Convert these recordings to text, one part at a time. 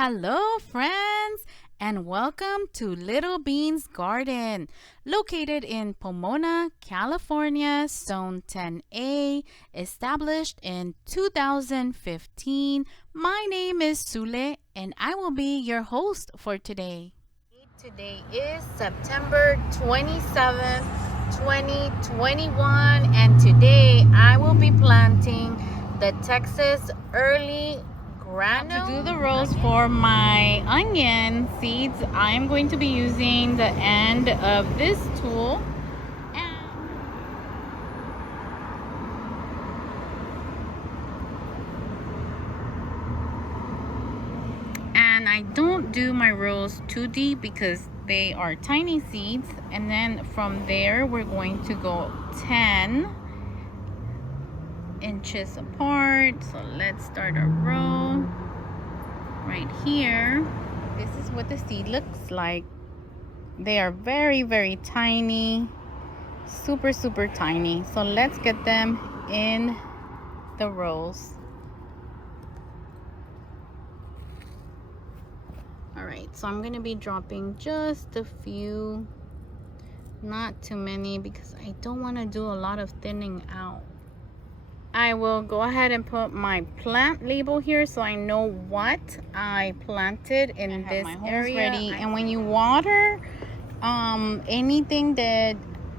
Hello, friends, and welcome to Little Bean's Garden, located in Pomona, California, Zone 10A, established in 2015. My name is Sule, and I will be your host for today. Today is September 27th, 2021, and today I will be planting the Texas early Grano. To do the rows for my onion seeds, I'm going to be using the end of this tool. And I don't do my rows too deep because they are tiny seeds. And then from there, we're going to go 10 inches apart. So let's start a row right here. This is what the seed looks like. They are very, very tiny, super tiny. So let's get them in the rows. All right, so I'm gonna be dropping just a few, not too many, because I don't want to do a lot of thinning out. I will go ahead and put my plant label here so I know what I planted in this area. Ready. And when you water anything that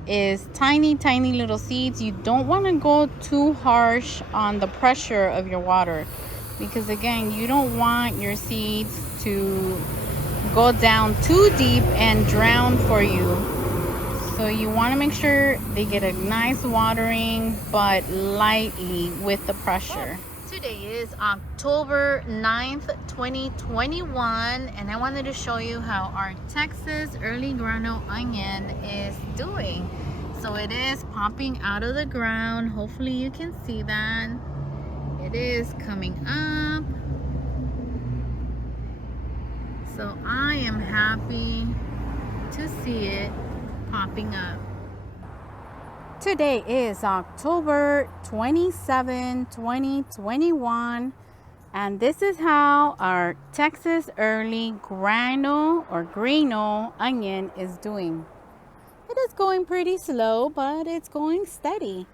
is tiny little seeds, you don't want to go too harsh on the pressure of your water, because again, you don't want your seeds to go down too deep and drown for you. So you want to make sure they get a nice watering, but lightly with the pressure. Today is October 9th, 2021, and I wanted to show you how our Texas early grano onion is doing. So it is popping out of the ground. Hopefully you can see that. It is coming up. So I am happy to see it popping up. Today is October 27, 2021, and this is how our Texas early grano onion is doing. It is going pretty slow, but it's going steady.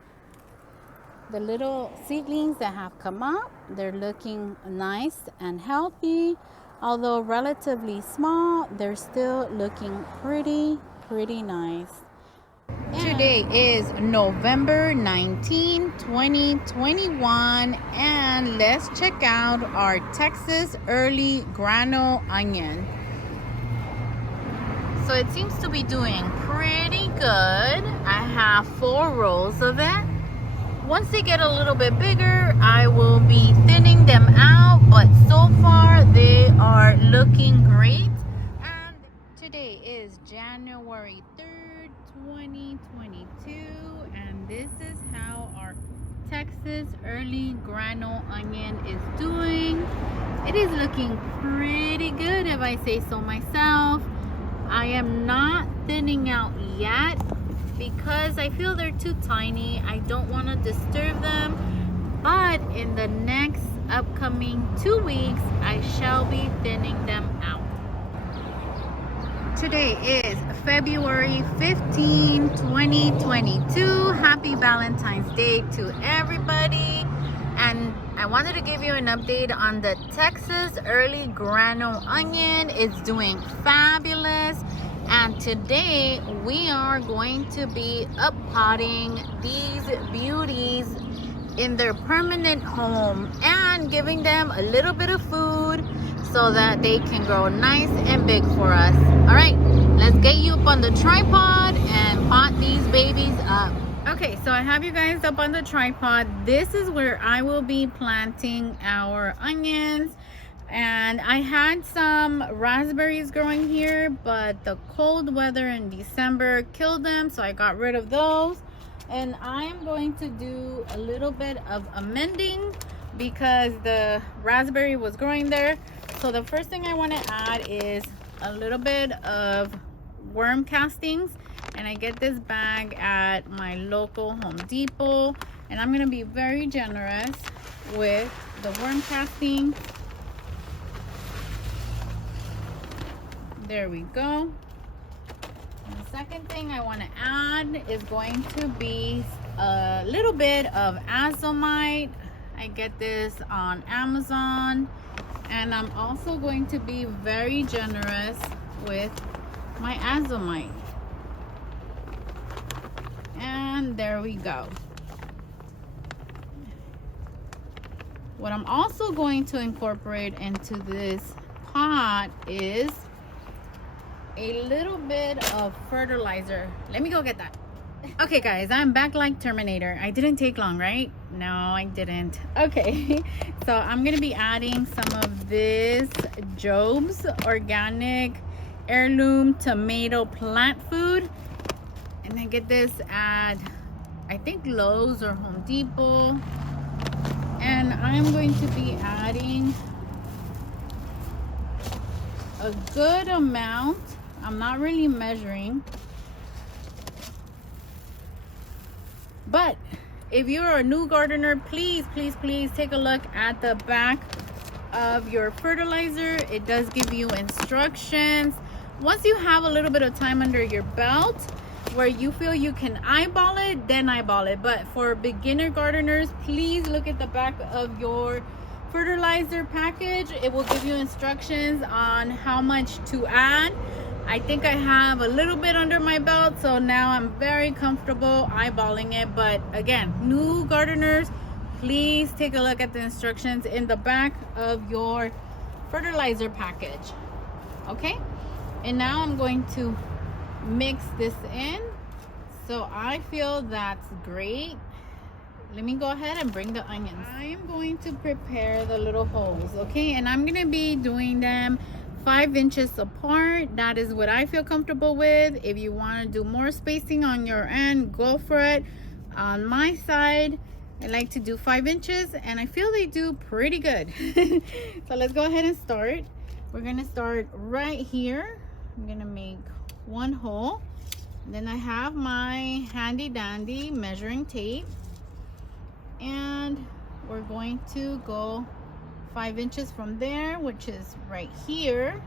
The little seedlings that have come up, they're looking nice and healthy. Although relatively small, they're still looking pretty nice. Today is November 19, 2021, and let's check out our Texas early grano onion. So it seems to be doing pretty good. I have 4 rows of it. Once they get a little bit bigger, I will be thinning them out, but so far they are looking great. And today is January 3rd, 2022, and this is how our Texas early grano onion is doing. It is looking pretty good, if I say so myself. I am not thinning out yet because I feel they're too tiny. I don't want to disturb them, but in the next upcoming 2 weeks, I shall be thinning them out. Today is February 15, 2022. Happy Valentine's Day to everybody. And I wanted to give you an update on the Texas early grano onion. It's doing fabulous. And today we are going to be uppotting these beauties in their permanent home and giving them a little bit of food so that they can grow nice and big for us. All right, let's get you up on the tripod and pot these babies up. Okay, so I have you guys up on the tripod. This is where I will be planting our onions. And I had some raspberries growing here, but the cold weather in December killed them, so I got rid of those. And I am going to do a little bit of amending because the raspberry was growing there. So the first thing I want to add is a little bit of worm castings, and I get this bag at my local Home Depot, and I'm going to be very generous with the worm casting. There we go. And the second thing I want to add is going to be a little bit of azomite. I get this on Amazon, and I'm also going to be very generous with my azomite. And there we go. What I'm also going to incorporate into this pot is a little bit of fertilizer. Let me go get that. Okay guys, I'm back like Terminator. I didn't take long, right? No, I didn't. Okay, so I'm gonna be adding some of this Job's organic heirloom tomato plant food. And I get this at, I think, Lowe's or Home Depot. And I'm going to be adding a good amount. I'm not really measuring. But if you're a new gardener, please take a look at the back of your fertilizer. It does give you instructions. Once you have a little bit of time under your belt where you feel you can eyeball it, then eyeball it. But for beginner gardeners, please look at the back of your fertilizer package. It will give you instructions on how much to add. I think I have a little bit under my belt, so now I'm very comfortable eyeballing it. But again, new gardeners, please take a look at the instructions in the back of your fertilizer package. Okay, and now I'm going to mix this in. So I feel that's great. Let me go ahead and bring the onions. I am going to prepare the little holes, okay? And I'm gonna be doing them 5 inches apart. That is what I feel comfortable with. If you want to do more spacing on your end, go for it. On my side, I like to do 5 inches, and I feel they do pretty good. So let's go ahead and start. We're gonna start right here. I'm gonna make one hole. Then I have my handy dandy measuring tape, and we're going to go 5 inches from there, which is right here.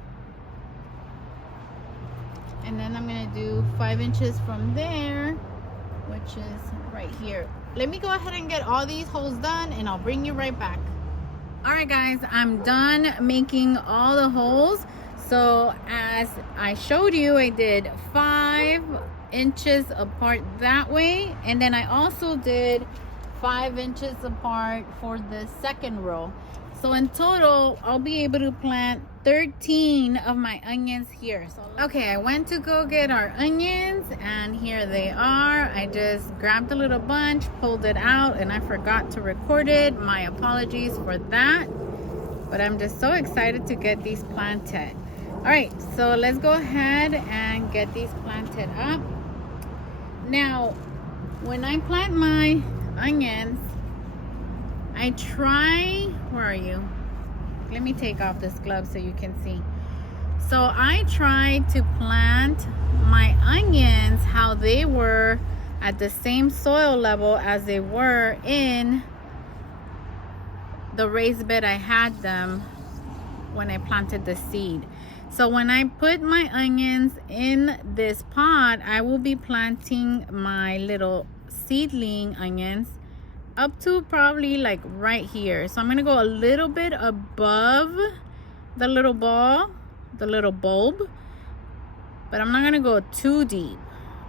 And then I'm gonna do 5 inches from there, which is right here. Let me go ahead and get all these holes done, and I'll bring you right back. All right guys, I'm done making all the holes. So as I showed you, I did 5 inches apart that way, and then I also did 5 inches apart for the second row. So in total, I'll be able to plant 13 of my onions here. So, okay, I went to go get our onions, and here they are. I just grabbed a little bunch, pulled it out, and I forgot to record it. My apologies for that. But I'm just so excited to get these planted. All right, so let's go ahead and get these planted up. Now, when I plant my onions, I try, where are you? Let me take off this glove so you can see. So I try to plant my onions how they were at the same soil level as they were in the raised bed I had them when I planted the seed. So when I put my onions in this pot, I will be planting my little seedling onions up to probably like right here. So I'm gonna go a little bit above the little ball, the little bulb, but I'm not gonna go too deep.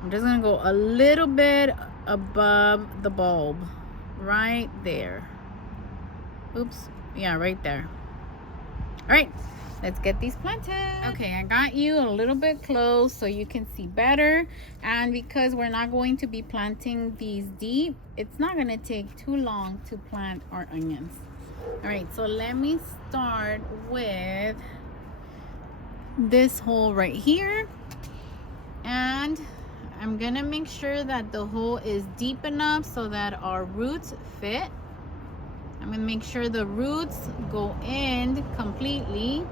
I'm just gonna go a little bit above the bulb, right there. Oops, yeah, right there. All right, let's get these planted. Okay, I got you a little bit close so you can see better. And because we're not going to be planting these deep, it's not gonna take too long to plant our onions. All right, so let me start with this hole right here. And I'm gonna make sure that the hole is deep enough so that our roots fit. I'm gonna make sure the roots go in completely.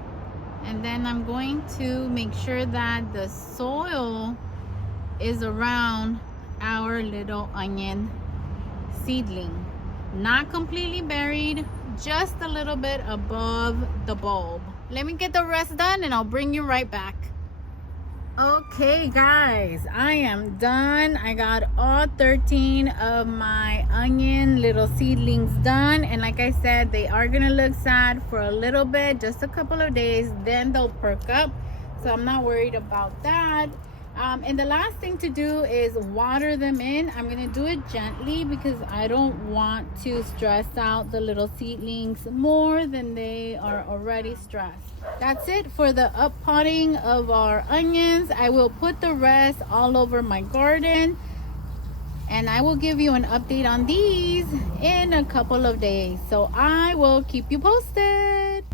And then I'm going to make sure that the soil is around our little onion seedling. Not completely buried, just a little bit above the bulb. Let me get the rest done and I'll bring you right back. Okay guys, I am done. I got all 13 of my onion little seedlings done, and like I said, they are gonna look sad for a little bit, just a couple of days, then they'll perk up, so I'm not worried about that. And the last thing to do is water them in. I'm gonna do it gently because I don't want to stress out the little seedlings more than they are already stressed. That's it for the up potting of our onions. I will put the rest all over my garden, and I will give you an update on these in a couple of days. So I will keep you posted.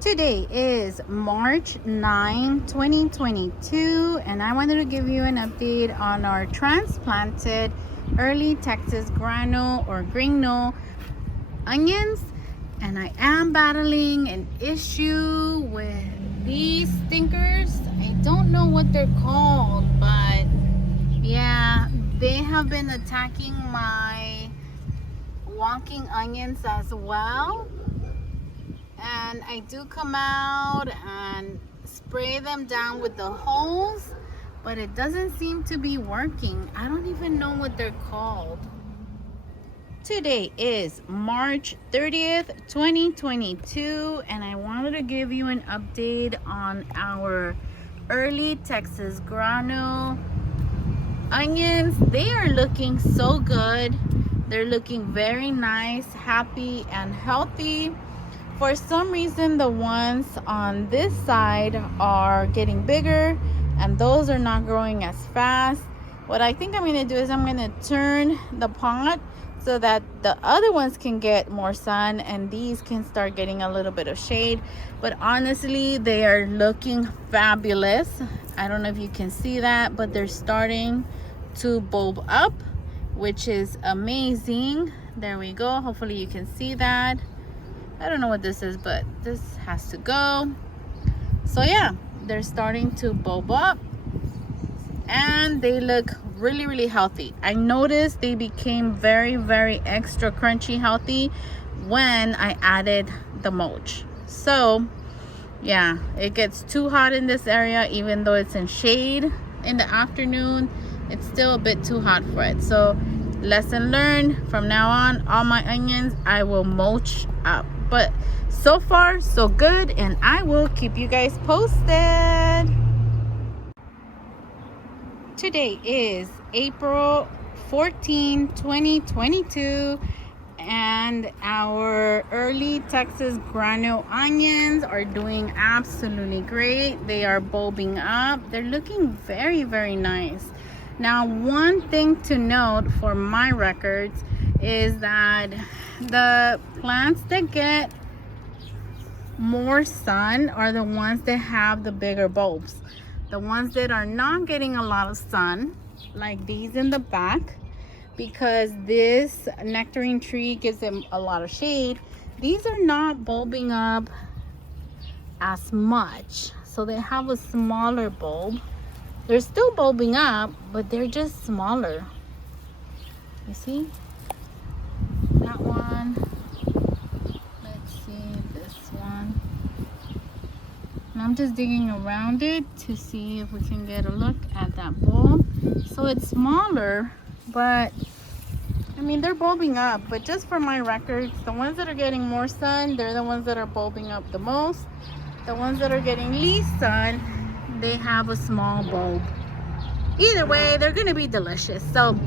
Today is March 9, 2022, and I wanted to give you an update on our transplanted early Texas Grano or Grano onions. And I am battling an issue with these stinkers. I don't know what they're called, but yeah, they have been attacking my walking onions as well. And I do come out and spray them down with the hose, but it doesn't seem to be working. I don't even know what they're called. Today is March 30th, 2022, and I wanted to give you an update on our early Texas Grano onions. They are looking so good. They're looking very nice, happy, and healthy. For some reason, the ones on this side are getting bigger and those are not growing as fast. What I think I'm going to do is I'm going to turn the pot so that the other ones can get more sun and these can start getting a little bit of shade. But honestly, they are looking fabulous. I don't know if you can see that, but they're starting to bulb up, which is amazing. There we go. Hopefully you can see that. I don't know what this is, but this has to go. So yeah, they're starting to bulb up and they look really, really healthy. I noticed they became very, very extra crunchy healthy when I added the mulch. So yeah, it gets too hot in this area. Even though it's in shade in the afternoon, it's still a bit too hot for it. So lesson learned, from now on, all my onions I will mulch up. But so far so good, and I will keep you guys posted. Today is April 14, 2022, and our early Texas Grano onions are doing absolutely great. They are bulbing up. They're looking very, very nice. Now, one thing to note for my records is that the plants that get more sun are the ones that have the bigger bulbs. The ones that are not getting a lot of sun, like these in the back, because this nectarine tree gives them a lot of shade, these are not bulbing up as much. So they have a smaller bulb. They're still bulbing up, but they're just smaller. You see? That one. Let's see this one. And I'm just digging around it to see if we can get a look at that bulb. So it's smaller, but I mean, they're bulbing up. But just for my records, the ones that are getting more sun, they're the ones that are bulbing up the most. The ones that are getting least sun, they have a small bulb. Either way, they're gonna be delicious. So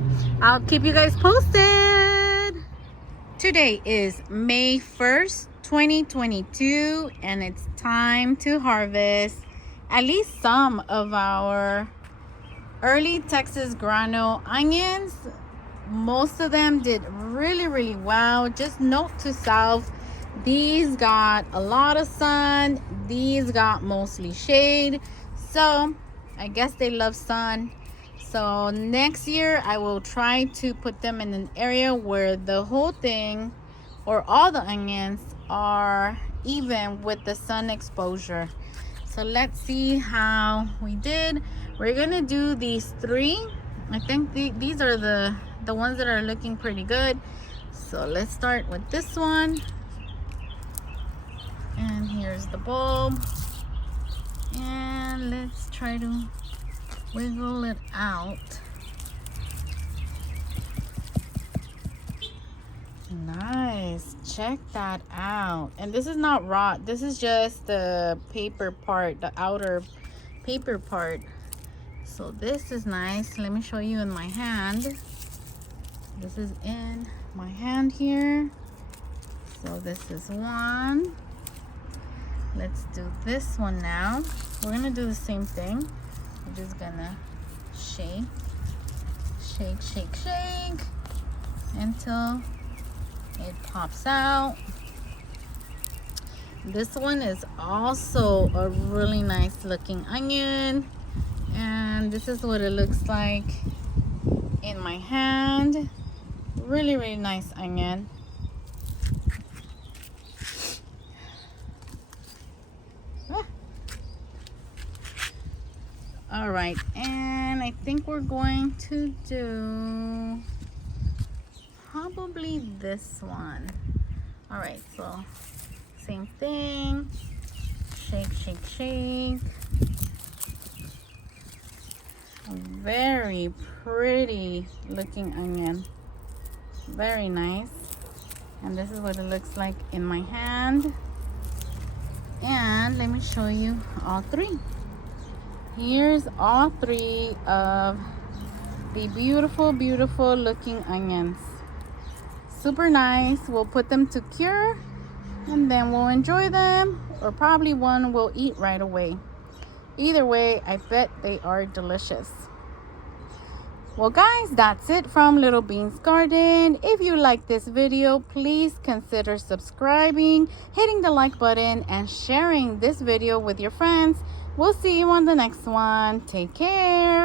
I'll keep you guys posted. Today is May 1st, 2022, and it's time to harvest at least some of our early Texas Grano onions. Most of them did really, really well. Just note to self, these got a lot of sun, these got mostly shade. So I guess they love sun. So next year I will try to put them in an area where the whole thing or all the onions are even with the sun exposure. So let's see how we did. We're gonna do these three. I think these are the ones that are looking pretty good. So let's start with this one. And here's the bulb. And let's try to wiggle it out. Nice. Check that out. And this is not raw. This is just the paper part, the outer paper part. So this is nice. Let me show you in my hand. This is in my hand here. So this is one. Let's do this one now. We're gonna do the same thing. We're just gonna shake, shake, shake, shake until it pops out. This one is also a really nice looking onion, and this is what it looks like in my hand. Really nice onion. All right, and I think we're going to do probably this one. All right, so same thing. Shake, shake, shake. A very pretty looking onion. Very nice. And this is what it looks like in my hand. And let me show you all three. Here's all three of the beautiful looking onions. Super nice. We'll put them to cure and then we'll enjoy them, or probably one we'll eat right away. Either way, I bet they are delicious. Well guys, that's it from Little Bean's Garden. If you like this video, please consider subscribing, hitting the like button, and sharing this video with your friends. We'll see you on the next one. Take care.